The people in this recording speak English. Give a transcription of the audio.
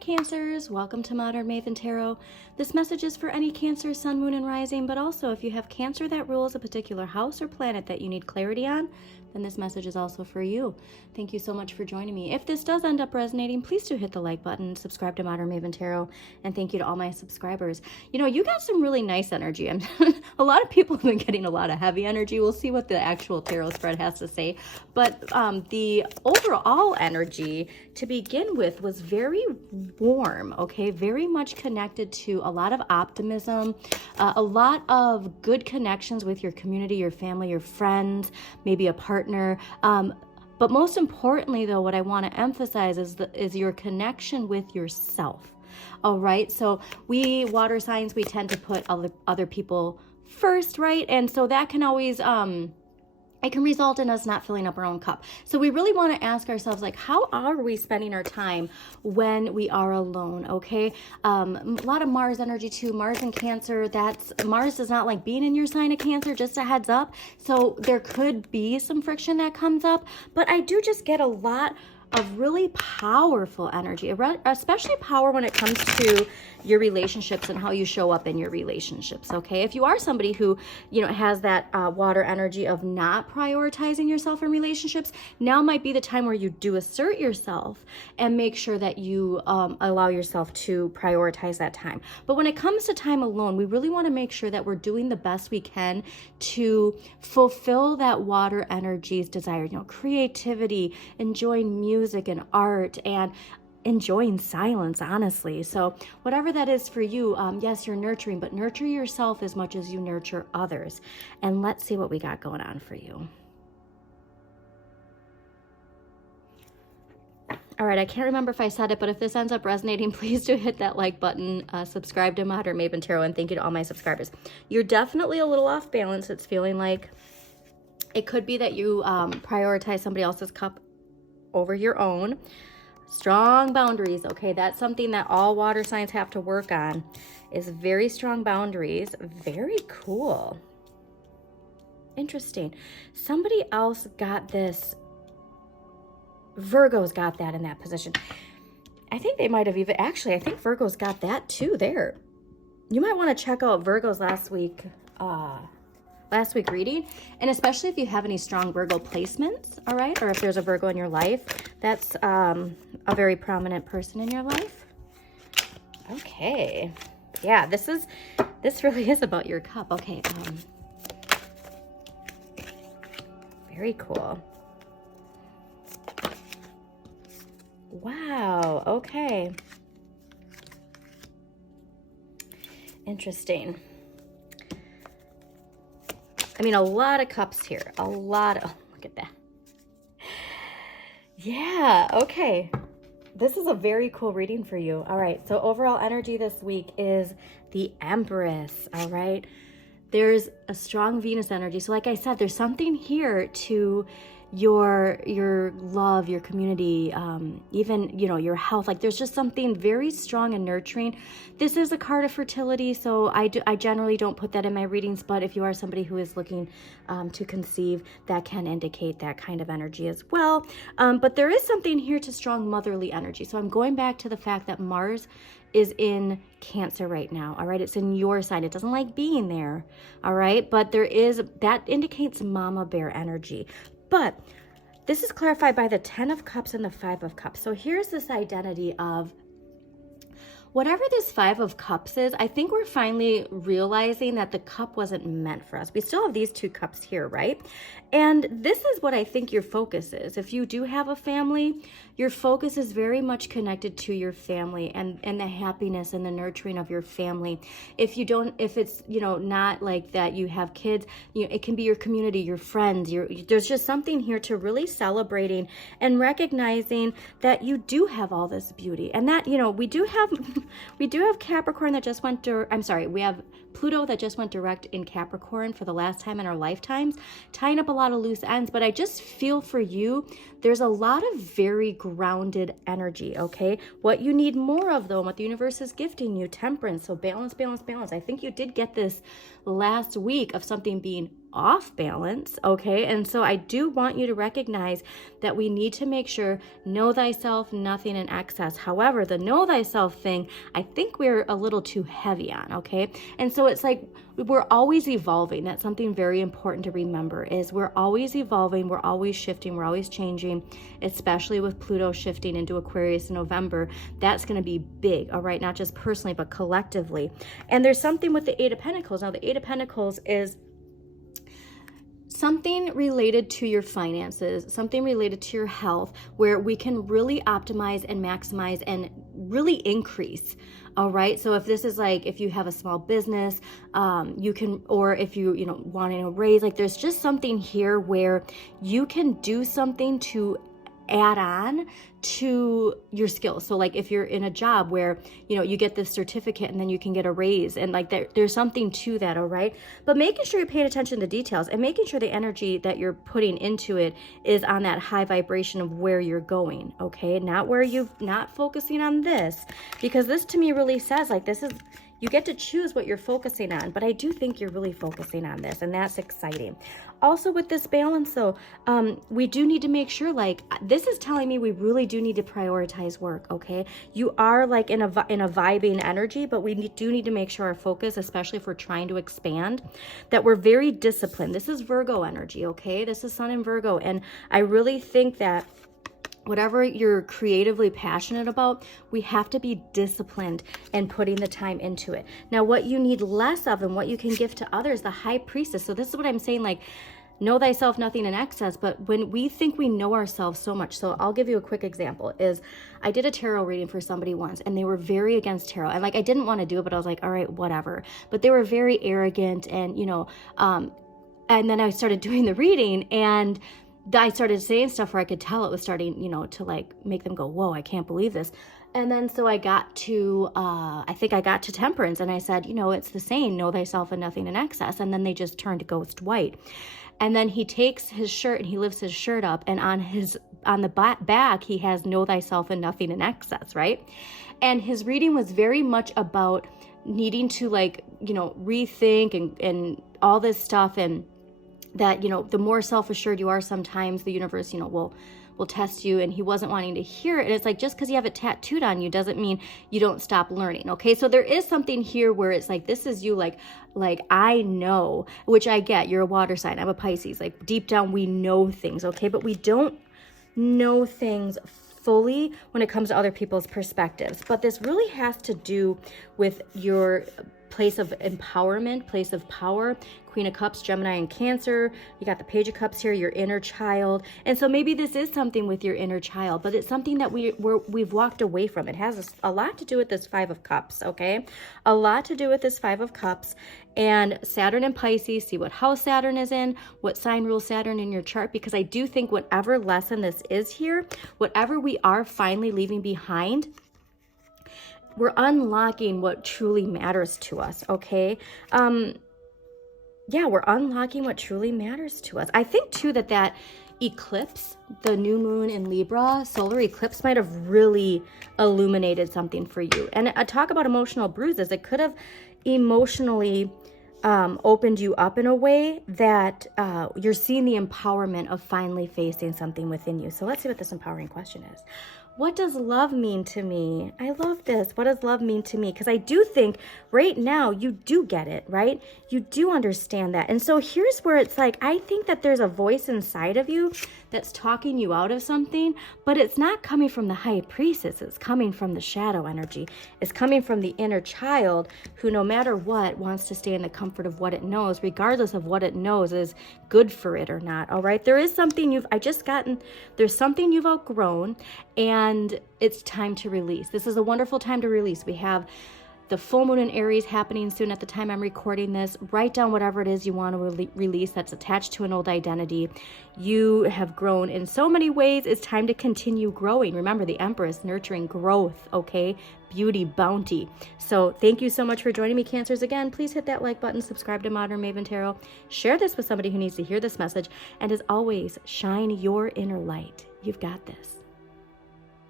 Cancers, welcome to Modern Maven Tarot. This message is for any Cancer, Sun, Moon, and Rising, but also if you have Cancer that rules a particular house or planet that you need clarity on, then this message is also for you. Thank you so much for joining me. If this does end up resonating, please do hit the like button, subscribe to Modern Maven Tarot, and thank you to all my subscribers. You know, you got some really nice energy. A lot of people have been getting a lot of heavy energy. We'll see what the actual tarot spread has to say. But the overall energy to begin with was very warm, okay? Very much connected to a lot of optimism, a lot of good connections with your community, your family, your friends, maybe a partner. But most importantly, though, what I want to emphasize is your connection with yourself. All right. So we water signs, we tend to put other people first, right? And so that can always it can result in us not filling up our own cup. So we really want to ask ourselves, like, how are we spending our time when we are alone? Okay. A lot of Mars energy too. Mars in Cancer. Mars does not like being in your sign of Cancer, just a heads up. So there could be some friction that comes up, but I do just get a lot of really powerful energy, especially power when it comes to your relationships and how you show up in your relationships. Okay. If you are somebody who, you know, has that water energy of not prioritizing yourself in relationships, now might be the time where you do assert yourself and make sure that you allow yourself to prioritize that time. But when it comes to time alone, we really want to make sure that we're doing the best we can to fulfill that water energy's desire, you know, creativity, enjoying music and art, and enjoying silence, honestly. So whatever that is for you, yes, you're nurturing, but nurture yourself as much as you nurture others. And let's see what we got going on for you. All right, I can't remember if I said it, but if this ends up resonating, please do hit that like button, subscribe to Modern Maven Tarot, and thank you to all my subscribers. You're definitely a little off balance. It's feeling like it could be that you prioritize somebody else's cup over your own. Strong boundaries, okay? That's something that all water signs have to work on, is very strong boundaries. Very cool. Interesting. Somebody else got this. Virgo's got that in that position. I think they might have even, actually, I think Virgo's got that too there. You might want to check out Virgo's last week reading, and especially if you have any strong Virgo placements, all right? Or if there's a Virgo in your life, that's a very prominent person in your life. Okay. Yeah, this really is about your cup. Okay. Very cool. Wow. Okay. Interesting. I mean, a lot of cups here. A lot of, oh, look at that. Yeah, okay. This is a very cool reading for you. All right, so overall energy this week is the Empress, all right? There's a strong Venus energy. So like I said, there's something here to your love, your community, even, you know, your health. Like there's just something very strong and nurturing. This is a card of fertility, so I generally don't put that in my readings, but if you are somebody who is looking to conceive, that can indicate that kind of energy as well. But there is something here to strong motherly energy. So I'm going back to the fact that Mars is in Cancer right now, all right? It's in your sign. It doesn't like being there, all right? But that indicates mama bear energy. But this is clarified by the 10 of Cups and the 5 of Cups. So here's this identity of whatever this 5 of Cups is. I think we're finally realizing that the cup wasn't meant for us. We still have these 2 cups here, right? And this is what I think your focus is. If you do have a family, your focus is very much connected to your family and the happiness and the nurturing of your family. If it's, you know, not like that you have kids, you know, it can be your community, your friends, there's just something here to really celebrating and recognizing that you do have all this beauty, and that, you know, we do have Capricorn that just went we have Pluto that just went direct in Capricorn for the last time in our lifetimes, tying up a lot of loose ends. But I just feel for you, there's a lot of very grounded energy, okay? What you need more of, though, and what the universe is gifting you, temperance. So balance, balance, balance. I think you did get this last week of something being off balance, okay? And so I do want you to recognize that we need to make sure, know thyself, nothing in excess. However, the know thyself thing, I think we're a little too heavy on, okay? And so it's like, we're always evolving. That's something very important to remember, is we're always evolving, we're always shifting, we're always changing, especially with Pluto shifting into Aquarius in November. That's going to be big, all right? Not just personally, but collectively. And there's something with the Eight of Pentacles. Now, the Eight of Pentacles is something related to your finances, something related to your health, where we can really optimize and maximize and really increase. All right. So if this is like, if you have a small business, you can, or if you know, wanting to raise, like there's just something here where you can do something to add on to your skills. So like if you're in a job where, you know, you get this certificate and then you can get a raise, and like there's something to that, all right? But making sure you're paying attention to details and making sure the energy that you're putting into it is on that high vibration of where you're going, okay? Not where you, not focusing on this, because this to me really says like, this is, you get to choose what you're focusing on, but I do think you're really focusing on this, and that's exciting. Also with this balance though, we do need to make sure, like, this is telling me we really do need to prioritize work, okay? You are like in a vibing energy, but we do need to make sure our focus, especially if we're trying to expand, that we're very disciplined. This is Virgo energy, okay? This is Sun in Virgo, and I really think that whatever you're creatively passionate about, we have to be disciplined and putting the time into it. Now, what you need less of and what you can give to others, the High Priestess. So this is what I'm saying, like, know thyself, nothing in excess. But when we think we know ourselves so much, so I'll give you a quick example, is I did a tarot reading for somebody once, and they were very against tarot. And like, I didn't want to do it, but I was like, all right, whatever. But they were very arrogant, and, you know, and then I started doing the reading, and I started saying stuff where I could tell it was starting, you know, to like make them go, whoa, I can't believe this. And then so I got to, I think I got to Temperance, and I said, you know, it's the saying, know thyself and nothing in excess. And then they just turned ghost white. And then he takes his shirt and he lifts his shirt up, and on the back, he has know thyself and nothing in excess, right? And his reading was very much about needing to, like, you know, rethink and all this stuff, and that, you know, the more self-assured you are, sometimes the universe, you know, will test you. And he wasn't wanting to hear it. And it's like, just because you have it tattooed on you doesn't mean you don't stop learning. Okay. So there is something here where it's like, this is you, like I know, which I get, you're a water sign, I'm a Pisces, like deep down we know things. Okay. But we don't know things fully when it comes to other people's perspectives. But this really has to do with your place of empowerment, place of power. Queen of Cups, Gemini and Cancer. You got the Page of Cups here, your inner child. And so maybe this is something with your inner child, but it's something that we've walked away from. It has a lot to do with this Five of Cups, okay? A lot to do with this Five of Cups. And Saturn and Pisces, see what house Saturn is in, what sign rules Saturn in your chart, because I do think whatever lesson this is here, whatever we are finally leaving behind, we're unlocking what truly matters to us, okay? Yeah, we're unlocking what truly matters to us. I think too that eclipse, the new moon in Libra, solar eclipse, might have really illuminated something for you. And talk about emotional bruises. It could have emotionally opened you up in a way that you're seeing the empowerment of finally facing something within you. So let's see what this empowering question is. What does love mean to me? I love this. What does love mean to me? Because I do think right now you do get it, right? You do understand that. And so here's where it's like, I think that there's a voice inside of you that's talking you out of something, but it's not coming from the High Priestess. It's coming from the shadow energy. It's coming from the inner child who, no matter what, wants to stay in the comfort of what it knows, regardless of what it knows is good for it or not. All right. There is something there's something you've outgrown, and it's time to release. This is a wonderful time to release. We have the full moon in Aries happening soon at the time I'm recording this. Write down whatever it is you want to release that's attached to an old identity. You have grown in so many ways. It's time to continue growing. Remember, the Empress, nurturing growth, okay? Beauty, bounty. So thank you so much for joining me, Cancers. Again, please hit that like button, subscribe to Modern Maven Tarot, share this with somebody who needs to hear this message, and as always, shine your inner light. You've got this.